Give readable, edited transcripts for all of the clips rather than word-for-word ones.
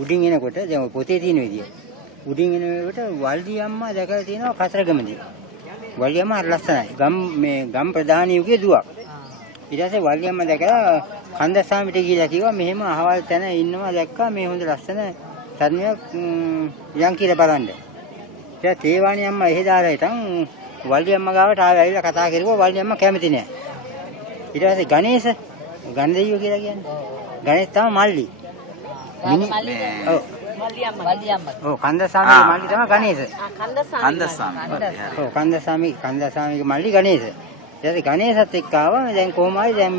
උඩින් එනකොට දැන් පොතේ තියෙන විදිය. උඩින් එනකොට වල්ලි අම්මා දැකලා තියෙනවා කතරගමදී. වල්ලි අම්මා හරි ලස්සනයි. ගම් ප්‍රධානියෙකුගේ දුවක්. ඊට පස්සේ වල්ලි අම්මා දැකලා කන්දසාමිට ගිහිල්ලා කිව්වා මෙහෙම අහවල් තැන ඉන්නවා දැක්කා මේ හොඳ ලස්සන තරුණියක් යන් කියලා බලන්න. ඊට තේවාණි අම්මා එහෙ දාලා හිටන් වල්ලි අම්මා ගාවට ආවිලා කතා කරුවා වල්ලි අම්මා කැමති නෑ. ඊට පස්සේ ගණේශ ගණදෙයියෝ කියලා කියන්නේ. ගණේශ තමයි මල්ලි. ඔව් වල්ලි අම්මා. ඔව් කන්දසාමිගේ මල්ලි තමයි ගණේශ. කන්දසාමිගේ මල්ලි ගණේශ. ඊට පස්සේ ගණේශත් එක්ක ආවා දැන් කොහොම හරි දැන්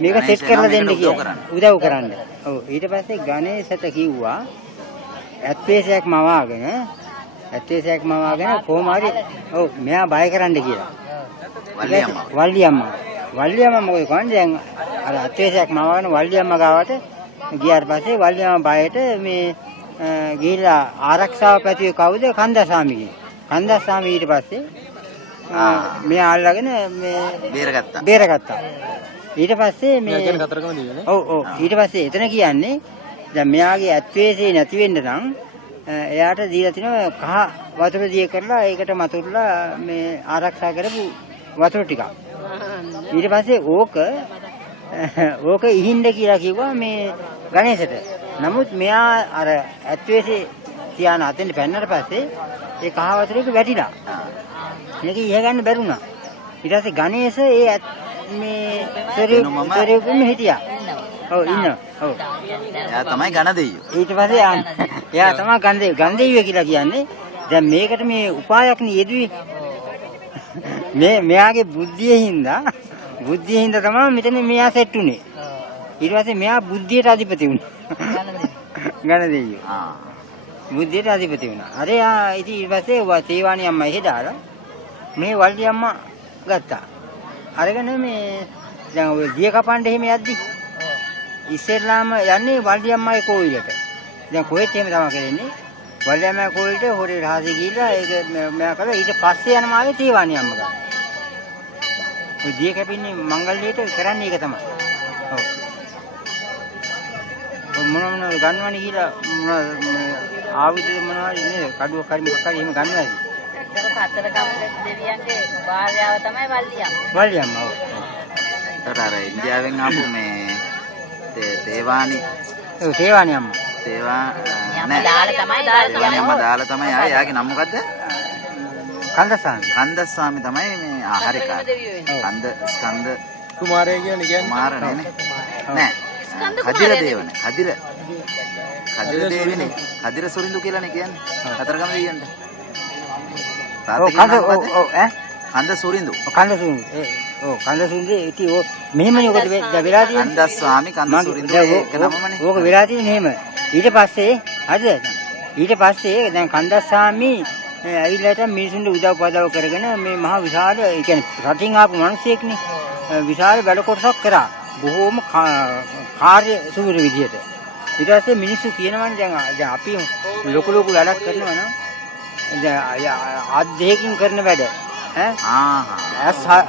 මේක සෙට් කරලා දෙන්න කියලා උදව් කරන්න. ඔව් ඊට පස්සේ ගණේශට කිව්වා ඇත්පේසයක් මවාගෙන කොහොම හරි ඔව් මෙයා බය කරන්න කියලා. වල්ලි අම්මා මොකද කරන්නේ දැන් අර ඇත්පේසයක් මවාගෙන වල්ලි අම්මා ගාවට ගියාට පස්සේ වල්ලි අම්මා බයට මේ ගිහිල්ලා ආරක්ෂාව පැතුවේ කවුද? කන්දසාමිගේ. කන්දසාමි ඊට පස්සේ මෙයා අල්ලගෙන මේ බේරගත්තා. ඊට පස්සේ මේ ඔව් ඊට පස්සේ එතන කියන්නේ දැන් මෙයාගේ ඇත්වේසේ නැති වෙන්න නම් එයාට දීලා තිනවා කහ වතුර දිය කරලා ඒකට මතුරුලා මේ ආරක්ෂා කරපු වතුර ටිකක්. ඊට පස්සේ ඕක ඉහින්න කියලා කිව්වා මේ ගණේශට. නමුත් මෙයා අර ඇත්වේසේ තියාන අතෙන් පැන්නට පස්සේ ඒ කහ වතුරේක වැටිලා. මේක ඉහ ගන්න බැරුණා. ඊට පස්සේ ගණේශ මේ සොරේකුම හිටියා. ඔව් ඉන්නවා. ඔව්. එයා තමයි ගණදෙයියෝ. ඊට පස්සේ එයා තමයි ගණදෙයියෝ කියලා කියන්නේ. දැන් මේකට මේ උපායක් නෙදුවේ. මෙයාගේ බුද්ධියෙන් තමයි මෙතන මෙයා සෙට් උනේ. ඊට පස්සේ මෙයා බුද්ධියට අධිපති වුණා. ගණදෙයියෝ. බුද්ධියට අධිපති වුණා. අර ඉතින් ඊට පස්සේ තේවාණි අම්මා එහෙ දාලා මේ වල්ලි අම්මා ගත්තා. අරගෙන මේ දැන් ඔය දිය කපන්න එහෙම යද්දි ඉස්සෙල්ලාම යන්නේ වල්ලි අම්මාගේ කෝවිලට. දැන් කොහෙත් එහෙම තමයි කරන්නේ. වල්ලි අම්මාගේ කෝවිලට හොරේ රහසේ ගිහිල්ලා ඒක මෙයා කළා. ඊට පස්සේ යන මාගේ තේවාණි අම්මා ගා. ඔය දිය කැපින්නේ මංගල්‍යයට කරන්නේ ඒක තමයි. ඔව්. මොන ගන්නවනේ කියලා ආයුධ මොනවද නේද? කඩුවක් හරි මොකක් හරි එහෙම ගන්නවාද? කතරගම දෙවියන්ගේ භාර්යාව තමයි වල්ලි අම්මා. වල්ලි අම්මා. ඔව්. ඒතර අර ඉන්දියාවෙන් ආපු මේ තේවාණි අම්මා. දාලා තමයි ආයේ. යාගේ නම මොකද්ද? කන්දස්සාමි තමයි මේ හරි කාර්ය. ස්කන්ධ කුමාරය කියන්නේ කුමාර නෑ. කදිර දේවනේ. කදිර දේවිනේ. කදිර සොරින්දු කියලානේ කියන්නේ. කතරගම දෙවියන්ට. කන්ද සුරින්දු. ඉතින් මෙහෙමනේ ඔකට වෙලා තියෙන්නේ. කන්දස්වාමි කන්ද සුරින්දු ඒක නමමනේ. ඕක වෙලා තියෙන්නේ එහෙම. ඊට පස්සේ දැන් කන්දස්වාමි ඇවිල්ලාට මිනිසුන්ට උදව් කරගෙන මේ මහ විශාල ඒ කියන්නේ රටින් ආපු මිනිස්සෙක්නේ. විශාල වැඩ කොටසක් කරා. බොහෝම කාර්ය සුවර විදියට. ඊට පස්සේ මිනිස්සු කියනවනේ දැන් අපි ලොකු වැඩක් කරනවා නම් අධ්‍යයකින් කරන වැඩ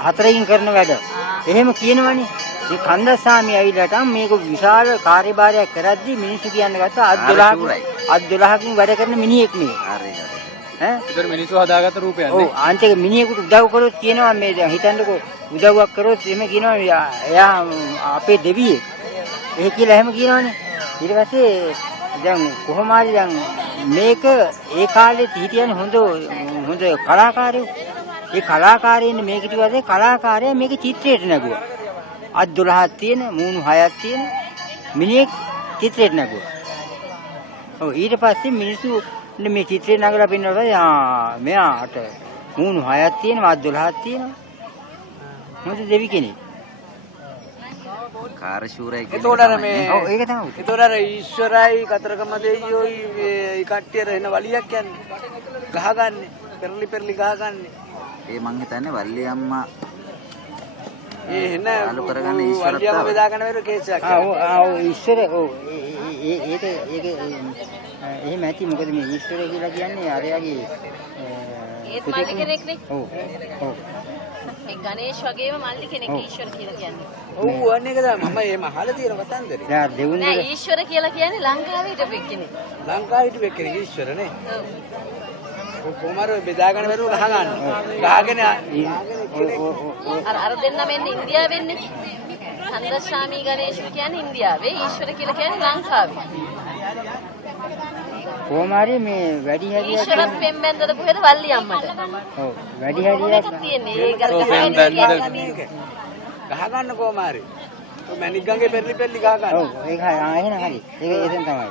හතරකින් කරන වැඩ එහෙම කියනවනේ. මේ කන්දසාමි ඇවිල්ලාට මේක විශාල කාර්යභාරයක් කරද්දි මිනිස්සු කියන්න ගත්තා අත් 12කින් වැඩ කරන මිනිහෙක් මේ. ඒතර මිනිස්සු හදාගත්ත රූපයක් නේ. ඔව් අන්තික මිනිහෙකුට උදව් කරොත් කියනවා මේ දැන් හිතන්නකෝ උදව්වක් කරොත් එහෙම කියනවා එයා අපේ දෙවියෙක්. එහෙ කියලා එහෙම කියනවනේ. ඊට පස්සේ දැන් කොහොම හරි දැන් මේක ඒ කාලෙත් හිටියනේ හොඳ කලාකාරයෝ. ඒ කලාකාරයන් මේක ටිකවසේ කලාකාරයා මේක චිත්‍රයට නැගුවා. අත් 12ක් තියෙන, මූණු 6ක් තියෙන මිනිහෙක් චිත්‍රයට නැගුවා. ඔව් ඊට පස්සේ මිනිස්සු මේ චිත්‍රේ නගලා පෙන්නනවා මෙයාට මූණු 6ක් තියෙනවා, අත් 12ක් තියෙනවා. මොකද දෙවි කෙනෙක්. කාර්යශූරයි කියන්නේ. ඒතකොට මේ ඔව් ඒක තමයි. ඒතකොට අර ඊශ්වරයි කතරගම දෙවියෝයි මේ කට්ටියට එන වලියක් කියන්නේ ගහගන්නේ පෙරලි ගහගන්නේ. ඒ මං හිතන්නේ වල්ලි අම්මා ඒ එන ආලු කරගන්න ඊශ්වරත්වය. වල්ලි අම්මා බෙදාගෙන වෙර කේසයක්. ඔව් ඊශ්වර ඔව් ඒක එහෙම ඇති. මොකද මේ ඊශ්වරය කියලා කියන්නේ අරයාගේ ඒත් මල්ලි කෙනෙක් නේ. ඔව් ඒ ගණේෂ් වගේම මල්ලි කෙනෙක් ඊශ්වර කියලා කියන්නේ. ඔව් අනේ කද මම එහෙම අහලා තියෙන කතන්දරේ. දැන් දෙවුනේ නෑ ඊශ්වර කියලා කියන්නේ ලංකාවේ හිටපු කෙනෙක්. ලංකාවේ හිටපු එක්කෙනෙක් ඊශ්වර නේ. ඔව්. කොමාර බෙදාගෙන බැලුව ගහ ගන්න. ගහගෙන අර දෙන්නම එන්නේ ඉන්දියාවෙන්නේ. හන්දස්වාමි ගණේෂ් කියන්නේ ඉන්දියාවේ ඊශ්වර කියලා කියන්නේ ලංකාවේ. කොහොමාරි මේ වැඩි හරියක් ඊශ්වරත් පෙම්බැන්දද කොහෙද වල්ලි අම්මට. ඔව් වැඩි මොන හරියක් එකක් තියෙන්නේ ඒ ගල් ගහ ගන්න කොමාරි. ඔය මැණික් ගඟේ පෙරලි පෙරලි ගහ ගන්න. ඔව් ඒක එහෙනම් හරි ඒක එතෙන් තමයි